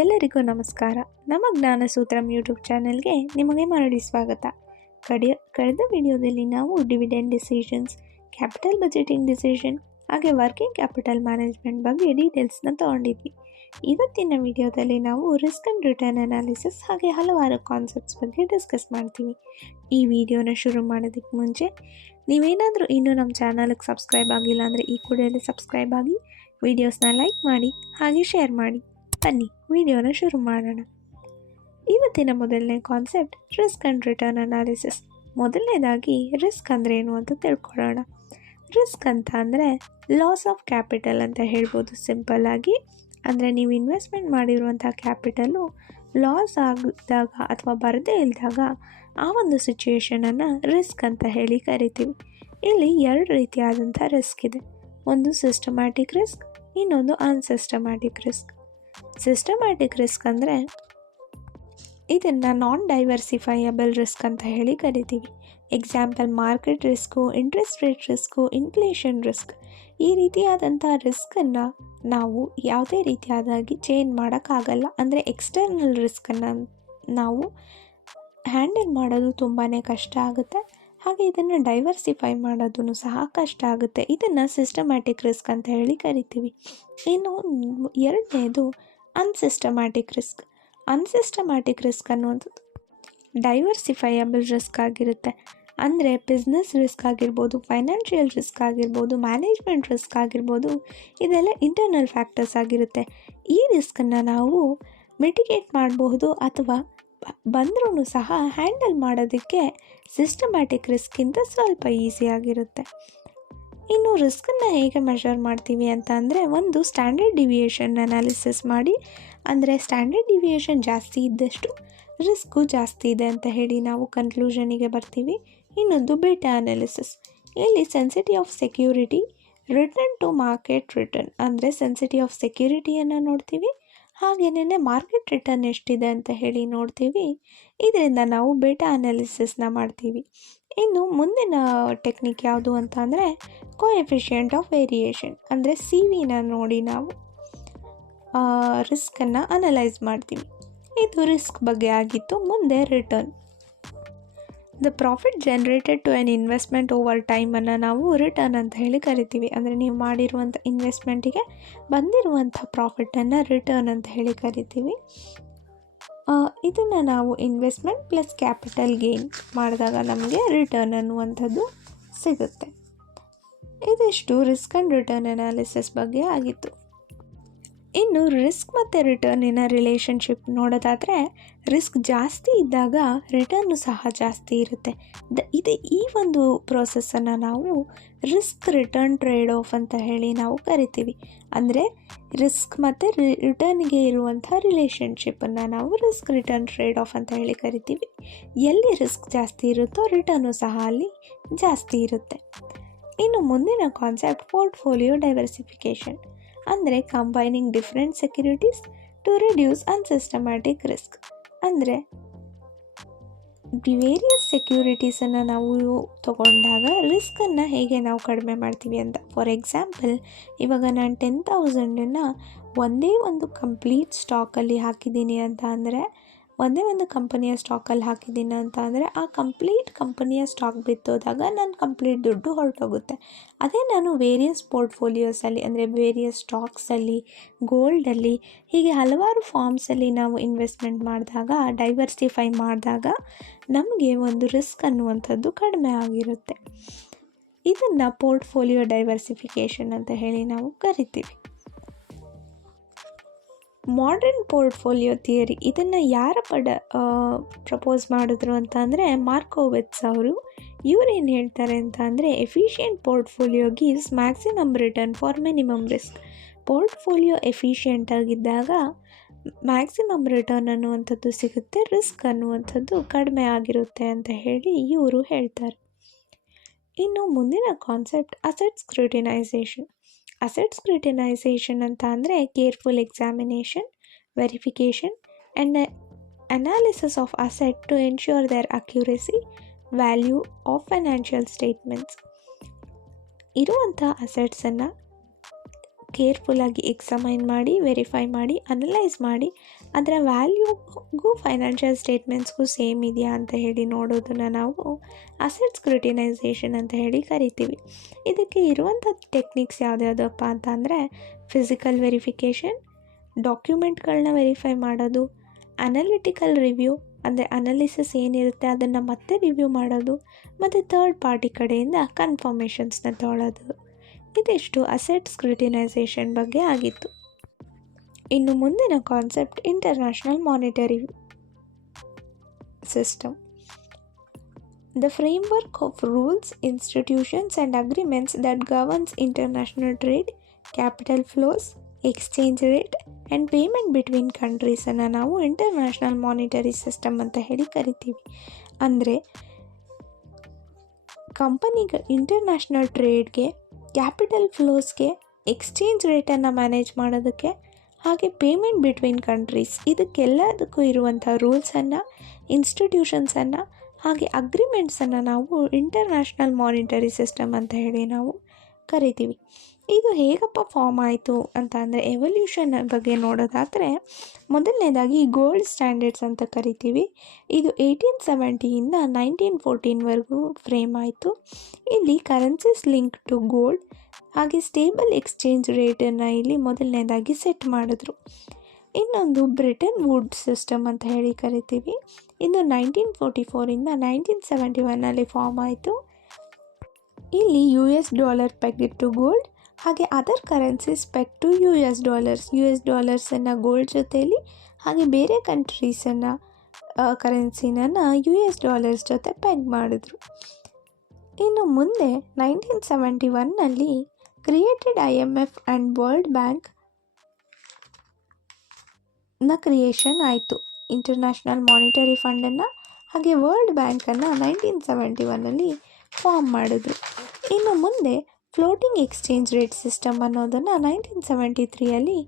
ಎಲ್ಲರಿಗೂ ನಮಸ್ಕಾರ. ನಮ್ಮ ಜ್ಞಾನಸೂತ್ರಂ ಯೂಟ್ಯೂಬ್ ಚಾನೆಲ್ಗೆ ನಿಮಗೆ ಮರಳಿ ಸ್ವಾಗತ. ಕಳೆದ ವಿಡಿಯೋದಲ್ಲಿ ನಾವು dividend decisions, capital budgeting decision ಹಾಗೆ ವರ್ಕಿಂಗ್ ಕ್ಯಾಪಿಟಲ್ ಮ್ಯಾನೇಜ್ಮೆಂಟ್ ಬಗ್ಗೆ ಡೀಟೇಲ್ಸ್ನ ತೊಗೊಂಡಿದ್ವಿ. ಇವತ್ತಿನ ವಿಡಿಯೋದಲ್ಲಿ ನಾವು ರಿಸ್ಕ್ ಆ್ಯಂಡ್ ರಿಟರ್ನ್ ಅನಾಲಿಸಿಸ್ ಹಾಗೆ ಹಲವಾರು ಕಾನ್ಸೆಪ್ಟ್ಸ್ ಬಗ್ಗೆ ಡಿಸ್ಕಸ್ ಮಾಡ್ತೀವಿ. ಈ ವಿಡಿಯೋನ ಶುರು ಮಾಡೋದಕ್ಕೆ ಮುಂಚೆ ನೀವೇನಾದರೂ ಇನ್ನೂ ನಮ್ಮ ಚಾನಲ್ಗೆ ಸಬ್ಸ್ಕ್ರೈಬ್ ಆಗಿಲ್ಲ ಅಂದರೆ ಈ ಕೂಡಲೇ ಸಬ್ಸ್ಕ್ರೈಬ್ ಆಗಿ, ವಿಡಿಯೋಸ್ನ ಲೈಕ್ ಮಾಡಿ ಹಾಗೆ ಶೇರ್ ಮಾಡಿ. ಬನ್ನಿ ವಿಡಿಯೋನ ಶುರು ಮಾಡೋಣ. ಇವತ್ತಿನ ಮೊದಲನೇ concept risk and return analysis. ಮೊದಲನೇದಾಗಿ ರಿಸ್ಕ್ ಅಂದರೆ ಏನು ಅಂತ ತಿಳ್ಕೊಳ್ಳೋಣ. ರಿಸ್ಕ್ ಅಂತ ಅಂದರೆ ಲಾಸ್ ಆಫ್ ಕ್ಯಾಪಿಟಲ್ ಅಂತ ಹೇಳ್ಬೋದು ಸಿಂಪಲ್ ಆಗಿ. ಅಂದರೆ ನೀವು ಇನ್ವೆಸ್ಟ್ಮೆಂಟ್ ಮಾಡಿರುವಂಥ ಕ್ಯಾಪಿಟಲು ಲಾಸ್ ಆಗಿದ್ದಾಗ ಅಥವಾ ಬರದೇ ಇದ್ದಾಗ ಆ ಒಂದು ಸಿಚುವೇಷನನ್ನು ರಿಸ್ಕ್ ಅಂತ ಹೇಳಿ ಕರಿತೀವಿ. ಇಲ್ಲಿ ಎರಡು ರೀತಿಯಾದಂಥ ರಿಸ್ಕ್ ಇದೆ. ಒಂದು ಸಿಸ್ಟಮ್ಯಾಟಿಕ್ ರಿಸ್ಕ್, ಇನ್ನೊಂದು ಅನ್ಸಿಸ್ಟಮ್ಯಾಟಿಕ್ ರಿಸ್ಕ್. ಸಿಸ್ಟಮ್ಯಾಟಿಕ್ ರಿಸ್ಕ್ ಅಂದರೆ ಇದನ್ನು ನಾನ್ ಡೈವರ್ಸಿಫೈಯಬಲ್ ರಿಸ್ಕ್ ಅಂತ ಹೇಳಿ ಕರಿತೀವಿ. Example market risk, interest rate risk, inflation risk. ಈ ರೀತಿಯಾದಂಥ ರಿಸ್ಕನ್ನು ನಾವು ಯಾವುದೇ ರೀತಿಯಾದಾಗಿ ಚೇಂಜ್ ಮಾಡೋಕ್ಕಾಗಲ್ಲ. ಅಂದರೆ ಎಕ್ಸ್ಟರ್ನಲ್ ರಿಸ್ಕನ್ನು ನಾವು ಹ್ಯಾಂಡಲ್ ಮಾಡೋದು ತುಂಬಾ ಕಷ್ಟ ಆಗುತ್ತೆ. ಹಾಗೆ ಇದನ್ನು ಡೈವರ್ಸಿಫೈ ಮಾಡೋದೂ ಸಹ ಕಷ್ಟ ಆಗುತ್ತೆ. ಇದನ್ನು ಸಿಸ್ಟಮ್ಯಾಟಿಕ್ ರಿಸ್ಕ್ ಅಂತ ಹೇಳಿ ಕರಿತೀವಿ. ಇನ್ನು ಎರಡನೇದು ಅನ್ಸಿಸ್ಟಮ್ಯಾಟಿಕ್ ರಿಸ್ಕ್. ಅನ್ಸಿಸ್ಟಮ್ಯಾಟಿಕ್ ರಿಸ್ಕ್ ಅನ್ನುವಂಥದ್ದು ಡೈವರ್ಸಿಫೈಯಬಲ್ ರಿಸ್ಕ್ ಆಗಿರುತ್ತೆ. ಅಂದರೆ ಬಿಸ್ನೆಸ್ ರಿಸ್ಕ್ ಆಗಿರ್ಬೋದು, ಫೈನಾನ್ಷಿಯಲ್ ರಿಸ್ಕ್ ಆಗಿರ್ಬೋದು, ಮ್ಯಾನೇಜ್ಮೆಂಟ್ ರಿಸ್ಕ್ ಆಗಿರ್ಬೋದು, ಇದೆಲ್ಲ ಇಂಟರ್ನಲ್ ಫ್ಯಾಕ್ಟರ್ಸ್ ಆಗಿರುತ್ತೆ. ಈ ರಿಸ್ಕನ್ನು ನಾವು ಮಿಟಿಗೇಟ್ ಮಾಡಬಹುದು ಅಥವಾ ಬಂದ್ರೂ ಸಹ ಹ್ಯಾಂಡಲ್ ಮಾಡೋದಕ್ಕೆ ಸಿಸ್ಟಮ್ಯಾಟಿಕ್ ರಿಸ್ಕ್ಗಿಂತ ಸ್ವಲ್ಪ ಈಸಿಯಾಗಿರುತ್ತೆ. ಇನ್ನು ರಿಸ್ಕನ್ನು ಹೇಗೆ ಮೆಷರ್ ಮಾಡ್ತೀವಿ ಅಂತ ಅಂದರೆ, ಒಂದು ಸ್ಟ್ಯಾಂಡರ್ಡ್ ಡಿವಿಯೇಷನ್ ಅನಾಲಿಸಿಸ್ ಮಾಡಿ, ಅಂದರೆ ಸ್ಟ್ಯಾಂಡರ್ಡ್ ಡಿವಿಯೇಷನ್ ಜಾಸ್ತಿ ಇದ್ದಷ್ಟು ರಿಸ್ಕು ಜಾಸ್ತಿ ಇದೆ ಅಂತ ಹೇಳಿ ನಾವು ಕನ್ಕ್ಲೂಷನಿಗೆ ಬರ್ತೀವಿ. ಇನ್ನೊಂದು ಬೇಟಾ ಅನಾಲಿಸಿಸ್. ಇಲ್ಲಿ sensitivity of security, return to market return, ಅಂದರೆ ಸೆನ್ಸಿಟಿ ಆಫ್ ಸೆಕ್ಯೂರಿಟಿಯನ್ನು ನೋಡ್ತೀವಿ. ಹಾಗೇನೇ ಮಾರ್ಕೆಟ್ ರಿಟರ್ನ್ ಎಷ್ಟಿದೆ ಅಂತ ಹೇಳಿ ನೋಡ್ತೀವಿ. ಇದರಿಂದ ನಾವು ಬೇಟಾ ಅನಾಲಿಸಿಸ್ನ ಮಾಡ್ತೀವಿ. ಇನ್ನು ಮುಂದಿನ ಟೆಕ್ನಿಕ್ ಯಾವುದು ಅಂತ ಅಂದರೆ ಕೋಎಫಿಷಿಯಂಟ್ ಆಫ್ ವೇರಿಯೇಷನ್, ಅಂದರೆ CVನ ನೋಡಿ ನಾವು ರಿಸ್ಕನ್ನು ಅನಲೈಸ್ ಮಾಡ್ತೀವಿ. ಇದು ರಿಸ್ಕ್ ಬಗ್ಗೆ ಆಗಿತ್ತು. ಮುಂದೆ return. The profit generated to an investment over ಟೈಮನ್ನು ನಾವು ರಿಟರ್ನ್ ಅಂತ ಹೇಳಿ ಕರಿತೀವಿ. ಅಂದರೆ ನೀವು ಮಾಡಿರುವಂಥ ಇನ್ವೆಸ್ಟ್ಮೆಂಟಿಗೆ ಬಂದಿರುವಂಥ ಪ್ರಾಫಿಟನ್ನು ರಿಟರ್ನ್ ಅಂತ ಹೇಳಿ ಕರಿತೀವಿ. ಇದನ್ನು ನಾವು ಇನ್ವೆಸ್ಟ್ಮೆಂಟ್ ಪ್ಲಸ್ ಕ್ಯಾಪಿಟಲ್ ಗೇನ್ ಮಾಡಿದಾಗ ನಮಗೆ ರಿಟರ್ನ್ ಅನ್ನುವಂಥದ್ದು ಸಿಗುತ್ತೆ. ಇದಿಷ್ಟು ರಿಸ್ಕ್ ಆ್ಯಂಡ್ ರಿಟರ್ನ್ ಅನಾಲಿಸಿಸ್ ಬಗ್ಗೆ ಆಗಿತ್ತು. ಇನ್ನು ರಿಸ್ಕ್ ಮತ್ತು ರಿಟರ್ನಿನ ರಿಲೇಷನ್ಶಿಪ್ ನೋಡೋದಾದರೆ, ರಿಸ್ಕ್ ಜಾಸ್ತಿ ಇದ್ದಾಗ ರಿಟರ್ನು ಸಹ ಜಾಸ್ತಿ ಇರುತ್ತೆ. ಈ ಒಂದು ಪ್ರೋಸೆಸ್ಸನ್ನು ನಾವು ರಿಸ್ಕ್ ರಿಟರ್ನ್ ಟ್ರೇಡ್ ಆಫ್ ಅಂತ ಹೇಳಿ ನಾವು ಕರಿತೀವಿ. ಅಂದರೆ ರಿಸ್ಕ್ ಮತ್ತು ರಿಟರ್ನ್ಗೆ ಇರುವಂಥ ರಿಲೇಷನ್ಶಿಪ್ಪನ್ನು ನಾವು ರಿಸ್ಕ್ ರಿಟರ್ನ್ ಟ್ರೇಡ್ ಆಫ್ ಅಂತ ಹೇಳಿ ಕರಿತೀವಿ. ಎಲ್ಲಿ ರಿಸ್ಕ್ ಜಾಸ್ತಿ ಇರುತ್ತೋ ರಿಟರ್ನು ಸಹ ಅಲ್ಲಿ ಜಾಸ್ತಿ ಇರುತ್ತೆ. ಇನ್ನು ಮುಂದಿನ ಕಾನ್ಸೆಪ್ಟ್ ಪೋರ್ಟ್ಫೋಲಿಯೋ ಡೈವರ್ಸಿಫಿಕೇಷನ್. ಅಂದರೆ combining different securities to reduce unsystematic risk. ಅಂದರೆ ವೇರಿಯಸ್ ಸೆಕ್ಯೂರಿಟೀಸನ್ನು ನಾವು ತಗೊಂಡಾಗ ರಿಸ್ಕನ್ನು ಹೇಗೆ ನಾವು ಕಡಿಮೆ ಮಾಡ್ತೀವಿ ಅಂತ. ಫಾರ್ ಎಕ್ಸಾಂಪಲ್, ಇವಾಗ ನಾನು 10,000 ಒಂದೇ ಒಂದು ಕಂಪ್ಲೀಟ್ ಸ್ಟಾಕಲ್ಲಿ ಹಾಕಿದ್ದೀನಿ ಅಂತ ಅಂದರೆ, ಒಂದೇ ಒಂದು ಕಂಪನಿಯ ಸ್ಟಾಕಲ್ಲಿ ಹಾಕಿದ್ದೀನಿ ಅಂತ ಅಂದರೆ, ಆ ಕಂಪ್ಲೀಟ್ ಕಂಪನಿಯ ಸ್ಟಾಕ್ ಬಿತ್ತೋದಾಗ ನನ್ನ ಕಂಪ್ಲೀಟ್ ದುಡ್ಡು ಹೊರಟೋಗುತ್ತೆ. ಅದೇ ನಾನು ವೇರಿಯಸ್ ಪೋರ್ಟ್ಫೋಲಿಯೋಸಲ್ಲಿ, ಅಂದರೆ ವೇರಿಯಸ್ ಸ್ಟಾಕ್ಸಲ್ಲಿ, ಗೋಲ್ಡಲ್ಲಿ, ಹೀಗೆ ಹಲವಾರು ಫಾರ್ಮ್ಸಲ್ಲಿ ನಾವು ಇನ್ವೆಸ್ಟ್ಮೆಂಟ್ ಮಾಡಿದಾಗ, ಡೈವರ್ಸಿಫೈ ಮಾಡಿದಾಗ ನಮಗೆ ಒಂದು ರಿಸ್ಕ್ ಅನ್ನುವಂಥದ್ದು ಕಡಿಮೆ ಆಗಿರುತ್ತೆ. ಇದನ್ನು ಪೋರ್ಟ್ಫೋಲಿಯೋ ಡೈವರ್ಸಿಫಿಕೇಷನ್ ಅಂತ ಹೇಳಿ ನಾವು ಕರಿತೀವಿ. ಮಾಡರ್ನ್ ಪೋರ್ಟ್ಫೋಲಿಯೋ ಥಿಯರಿ, ಇದನ್ನು ಯಾರ ಪ್ರಪೋಸ್ ಮಾಡಿದ್ರು ಅಂತ ಅಂದರೆ ಮಾರ್ಕೋವಿಟ್ಸ್ ಅವರು. ಇವರೇನು ಹೇಳ್ತಾರೆ ಅಂತ ಅಂದರೆ, efficient portfolio gives maximum return for minimum risk. Portfolio efficient ಆಗಿದ್ದಾಗ ಮ್ಯಾಕ್ಸಿಮಮ್ ರಿಟರ್ನ್ ಅನ್ನುವಂಥದ್ದು ಸಿಗುತ್ತೆ, ರಿಸ್ಕ್ ಅನ್ನುವಂಥದ್ದು ಕಡಿಮೆ ಆಗಿರುತ್ತೆ ಅಂತ ಹೇಳಿ ಇವರು ಹೇಳ್ತಾರೆ. ಇನ್ನು ಮುಂದಿನ concept asset scrutinisation. Asset scrutinisation ಅಂತ ಅಂದರೆ careful examination, verification and analysis of asset to ensure their accuracy, value of financial statements. ಇರುವಂಥ ಅಸೆಟ್ಸನ್ನು ಕೇರ್ಫುಲ್ಲಾಗಿ ಎಕ್ಸಾಮೈನ್ ಮಾಡಿ, ವೆರಿಫೈ ಮಾಡಿ, ಅನಲೈಸ್ ಮಾಡಿ ಅದರ ವ್ಯಾಲ್ಯೂಗೂ ಫೈನಾನ್ಷಿಯಲ್ ಸ್ಟೇಟ್ಮೆಂಟ್ಸ್ಗೂ ಸೇಮ್ ಇದೆಯಾ ಅಂತ ಹೇಳಿ ನೋಡೋದನ್ನು ನಾವು ಅಸೆಟ್ ಸ್ಕ್ರೂಟಿನೈಸೇಷನ್ ಅಂತ ಹೇಳಿ ಕರಿತೀವಿ. ಇದಕ್ಕೆ ಇರುವಂಥ ಟೆಕ್ನಿಕ್ಸ್ ಯಾವುದ್ಯಾವುದಪ್ಪ ಅಂತ ಅಂದರೆ ಫಿಸಿಕಲ್ ವೆರಿಫಿಕೇಷನ್, ಡಾಕ್ಯುಮೆಂಟ್ಗಳನ್ನ ವೆರಿಫೈ ಮಾಡೋದು, ಅನಲಿಟಿಕಲ್ ರಿವ್ಯೂ ಅಂದರೆ ಅನಾಲಿಸಿಸ್ ಏನಿರುತ್ತೆ ಅದನ್ನು ಮತ್ತೆ ರಿವ್ಯೂ ಮಾಡೋದು, ಮತ್ತು ಥರ್ಡ್ ಪಾರ್ಟಿ ಕಡೆಯಿಂದ ಕನ್ಫರ್ಮೇಷನ್ಸ್ನ ತೊಗೊಳ್ಳೋದು. ಇದಿಷ್ಟು ಅಸೆಟ್ ಸ್ಕ್ರೂಟಿನೈಸೇಷನ್ ಬಗ್ಗೆ ಆಗಿತ್ತು. ಇನ್ನು ಮುಂದಿನ concept international monetary system. The framework of rules, institutions and agreements that governs international trade, capital flows, exchange rate and payment between ಕಂಟ್ರೀಸನ್ನು ನಾವು ಇಂಟರ್ನ್ಯಾಷನಲ್ ಮಾನಿಟರಿ ಸಿಸ್ಟಮ್ ಅಂತ ಹೇಳಿ ಕರಿತೀವಿ. ಅಂದರೆ ಇಂಟರ್ನ್ಯಾಷನಲ್ ಟ್ರೇಡ್ಗೆ, ಕ್ಯಾಪಿಟಲ್ ಫ್ಲೋಸ್ಗೆ, ಎಕ್ಸ್ಚೇಂಜ್ ರೇಟನ್ನು ಮ್ಯಾನೇಜ್ ಮಾಡೋದಕ್ಕೆ, ಹಾಗೆ ಪೇಮೆಂಟ್ ಬಿಟ್ವೀನ್ ಕಂಟ್ರೀಸ್ ಇದಕ್ಕೆಲ್ಲದಕ್ಕೂ ಇರುವಂಥ ರೂಲ್ಸನ್ನು, ಇನ್ಸ್ಟಿಟ್ಯೂಷನ್ಸನ್ನು ಹಾಗೆ ಅಗ್ರಿಮೆಂಟ್ಸನ್ನು ನಾವು ಇಂಟರ್ನ್ಯಾಷನಲ್ ಮಾನಿಟರಿ ಸಿಸ್ಟಮ್ ಅಂತ ಹೇಳಿ ನಾವು ಕರಿತೀವಿ. ಇದು ಹೇಗಪ್ಪ ಫಾರ್ಮ್ ಆಯಿತು ಅಂತ ಅಂದರೆ ಎವಲ್ಯೂಷನ್ ಬಗ್ಗೆ ನೋಡೋದಾದರೆ ಮೊದಲನೇದಾಗಿ ಗೋಲ್ಡ್ ಸ್ಟ್ಯಾಂಡರ್ಡ್ಸ್ ಅಂತ ಕರಿತೀವಿ. ಇದು 1870ಇಂದ 1914ವರೆಗೂ ಫ್ರೇಮ್ ಆಯಿತು. ಇಲ್ಲಿ ಕರೆನ್ಸೀಸ್ ಲಿಂಕ್ ಟು ಗೋಲ್ಡ್ ಹಾಗೆ ಸ್ಟೇಬಲ್ ಎಕ್ಸ್ಚೇಂಜ್ ರೇಟನ್ನು ಇಲ್ಲಿ ಮೊದಲನೇದಾಗಿ ಸೆಟ್ ಮಾಡಿದ್ರು. ಇನ್ನೊಂದು ಬ್ರಿಟನ್ ವುಡ್ ಸಿಸ್ಟಮ್ ಅಂತ ಹೇಳಿ ಕರಿತೀವಿ. ಇದು 1944ಇಂದ 1971ನಲ್ಲಿ ಫಾರ್ಮ್ ಆಯಿತು. ಇಲ್ಲಿ US$ ಪೆಗ್ಡ್ ಟು ಗೋಲ್ಡ್ ಹಾಗೆ other currencies peg to US$. Gold ಜೊತೆಯಲ್ಲಿ ಹಾಗೆ ಬೇರೆ ಕಂಟ್ರೀಸನ್ನು ಕರೆನ್ಸಿನ US$ ಜೊತೆ ಪೆಗ್ ಮಾಡಿದ್ರು. ಇನ್ನು ಮುಂದೆ 1971ನಲ್ಲಿ ಕ್ರಿಯೇಟೆಡ್ IMF ಆ್ಯಂಡ್ ವರ್ಲ್ಡ್ ಬ್ಯಾಂಕ್ನ ಕ್ರಿಯೇಷನ್ ಆಯಿತು. ಇಂಟರ್ನ್ಯಾಷನಲ್ ಮಾನಿಟರಿ ಫಂಡನ್ನು ಹಾಗೆ ವರ್ಲ್ಡ್ ಬ್ಯಾಂಕನ್ನು 1971ನಲ್ಲಿ ಫಾರ್ಮ್ ಮಾಡಿದ್ರು. ಇನ್ನು ಮುಂದೆ ಫ್ಲೋಟಿಂಗ್ ಎಕ್ಸ್ಚೇಂಜ್ ರೇಟ್ ಸಿಸ್ಟಮ್ ಅನ್ನೋದನ್ನು 1973ಯಲ್ಲಿ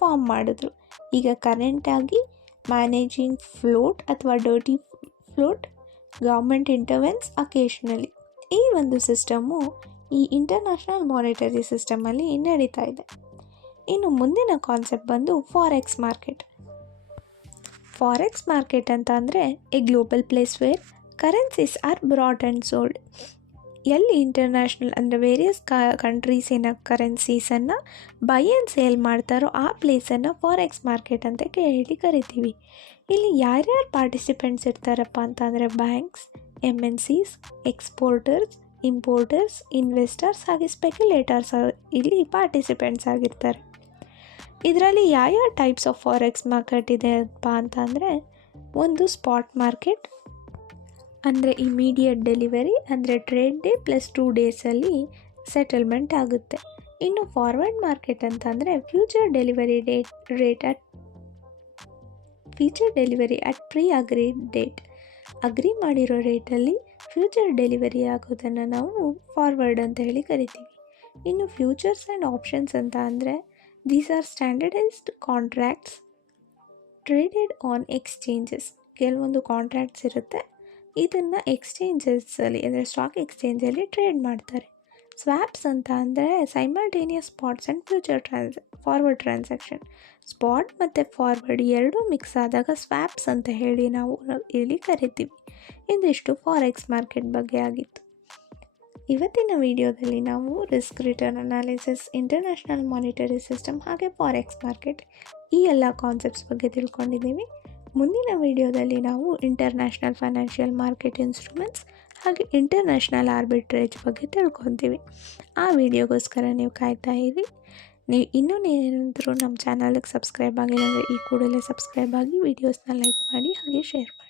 ಫಾರ್ಮ್ ಮಾಡಿದ್ರು. ಈಗ ಕರೆಂಟಾಗಿ ಮ್ಯಾನೇಜಿಂಗ್ ಫ್ಲೋಟ್ ಅಥವಾ ಡರ್ಟಿ ಫ್ಲೋಟ್, ಗೌರ್ಮೆಂಟ್ ಇಂಟರ್ವೆನ್ಸ್ ಅಕೇಷನಲಿ, ಈ ಒಂದು ಸಿಸ್ಟಮ್ಮು ಈ ಇಂಟರ್ನ್ಯಾಷನಲ್ ಮಾನಿಟರಿ ಸಿಸ್ಟಮಲ್ಲಿ ನಡೀತಾ ಇದೆ. ಇನ್ನು ಮುಂದಿನ ಕಾನ್ಸೆಪ್ಟ್ ಬಂದು ಫಾರೆಕ್ಸ್ ಮಾರ್ಕೆಟ್. ಫಾರೆಕ್ಸ್ ಮಾರ್ಕೆಟ್ ಅಂತ ಅಂದರೆ a global place where currencies are brought and sold. ಎಲ್ಲಿ ಇಂಟರ್ನ್ಯಾಷನಲ್ ಅಂದರೆ ವೇರಿಯಸ್ ಕಂಟ್ರೀಸಿನ ಕರೆನ್ಸೀಸನ್ನು ಬೈ ಆ್ಯಂಡ್ ಸೇಲ್ ಮಾಡ್ತಾರೋ ಆ ಪ್ಲೇಸನ್ನು ಫಾರೆಕ್ಸ್ ಮಾರ್ಕೆಟ್ ಅಂತ ಹೇಳಿ ಕರಿತೀವಿ. ಇಲ್ಲಿ ಯಾರ್ಯಾರು ಪಾರ್ಟಿಸಿಪೆಂಟ್ಸ್ ಇರ್ತಾರಪ್ಪ ಅಂತ ಅಂದರೆ banks, MNCs, exporters, importers, investors ಹಾಗೆ ಸ್ಪೆಕ್ಯುಲೇಟರ್ಸ್ ಇಲ್ಲಿ ಪಾರ್ಟಿಸಿಪೆಂಟ್ಸ್ ಆಗಿರ್ತಾರೆ. ಇದರಲ್ಲಿ ಯಾವ ಟೈಪ್ಸ್ ಆಫ್ ಫಾರೆಕ್ಸ್ ಮಾರ್ಕೆಟ್ ಇದೆ ಅಪ್ಪ ಅಂತ ಅಂದರೆ ಒಂದು ಸ್ಪಾಟ್ ಮಾರ್ಕೆಟ್ ಅಂದರೆ ಇಮಿಡಿಯೇಟ್ ಡೆಲಿವರಿ ಅಂದರೆ ಟ್ರೇಡ್ ಡೇ ಪ್ಲಸ್ 2 ಡೇಸಲ್ಲಿ ಸೆಟಲ್ಮೆಂಟ್ ಆಗುತ್ತೆ. ಇನ್ನು ಫಾರ್ವರ್ಡ್ ಮಾರ್ಕೆಟ್ ಅಂತ ಅಂದರೆ future delivery at pre agreed date, agree ಮಾಡಿರೋ ರೇಟಲ್ಲಿ ಫ್ಯೂಚರ್ ಡೆಲಿವರಿ ಆಗೋದನ್ನು ನಾವು ಫಾರ್ವರ್ಡ್ ಅಂತ ಹೇಳಿ ಕರಿತೀವಿ. ಇನ್ನು ಫ್ಯೂಚರ್ಸ್ ಆ್ಯಂಡ್ ಆಪ್ಷನ್ಸ್ ಅಂತ ಅಂದರೆ these are standardised contracts traded on exchanges. ಕೆಲವೊಂದು ಕಾಂಟ್ರ್ಯಾಕ್ಟ್ಸ್ ಇರುತ್ತೆ, ಇದನ್ನು ಎಕ್ಸ್ಚೇಂಜಸಲ್ಲಿ ಅಂದರೆ ಸ್ಟಾಕ್ ಎಕ್ಸ್ಚೇಂಜಲ್ಲಿ ಟ್ರೇಡ್ ಮಾಡ್ತಾರೆ. ಸ್ವ್ಯಾಪ್ಸ್ ಅಂತ ಅಂದರೆ simultaneous spots and future forward transaction. Spot ಮತ್ತು ಫಾರ್ವರ್ಡ್ ಎರಡೂ ಮಿಕ್ಸ್ ಆದಾಗ ಸ್ವ್ಯಾಪ್ಸ್ ಅಂತ ಹೇಳಿ ನಾವು ಇಲ್ಲಿ ಕರಿತೀವಿ. ಇದಿಷ್ಟು ಫಾರೆಕ್ಸ್ ಮಾರ್ಕೆಟ್ ಬಗ್ಗೆ ಆಗಿತ್ತು. ಇವತ್ತಿನ ವಿಡಿಯೋದಲ್ಲಿ ನಾವು risk return analysis, international monetary system ಹಾಗೆ ಫಾರೆಕ್ಸ್ ಮಾರ್ಕೆಟ್ ಈ ಎಲ್ಲ ಕಾನ್ಸೆಪ್ಟ್ಸ್ ಬಗ್ಗೆ ತಿಳ್ಕೊಂಡಿದ್ದೀವಿ. ಮುಂದಿನ ವಿಡಿಯೋದಲ್ಲಿ ನಾವು ಇಂಟರ್ನ್ಯಾಷನಲ್ ಫೈನಾನ್ಷಿಯಲ್ ಮಾರ್ಕೆಟ್ ಇನ್ಸ್ಟ್ರೂಮೆಂಟ್ಸ್ ಹಾಗೆ ಇಂಟರ್ನ್ಯಾಷನಲ್ ಆರ್ಬಿಟ್ರೇಜ್ ಬಗ್ಗೆ ತಿಳ್ಕೊತೀವಿ. ಆ ವಿಡಿಯೋಗೋಸ್ಕರ ನೀವು ಕಾಯ್ತಾ ಇರಿ. ನೀವು ಇನ್ನೂ ಏನಾದರೂ ನಮ್ಮ ಚಾನಲ್ಗೆ ಸಬ್ಸ್ಕ್ರೈಬ್ ಆಗಿಲ್ಲ ಅಂದರೆ ಈ ಕೂಡಲೇ ಸಬ್ಸ್ಕ್ರೈಬ್ ಆಗಿ, ವಿಡಿಯೋಸ್ನ ಲೈಕ್ ಮಾಡಿ ಹಾಗೆ ಶೇರ್ ಮಾಡಿ.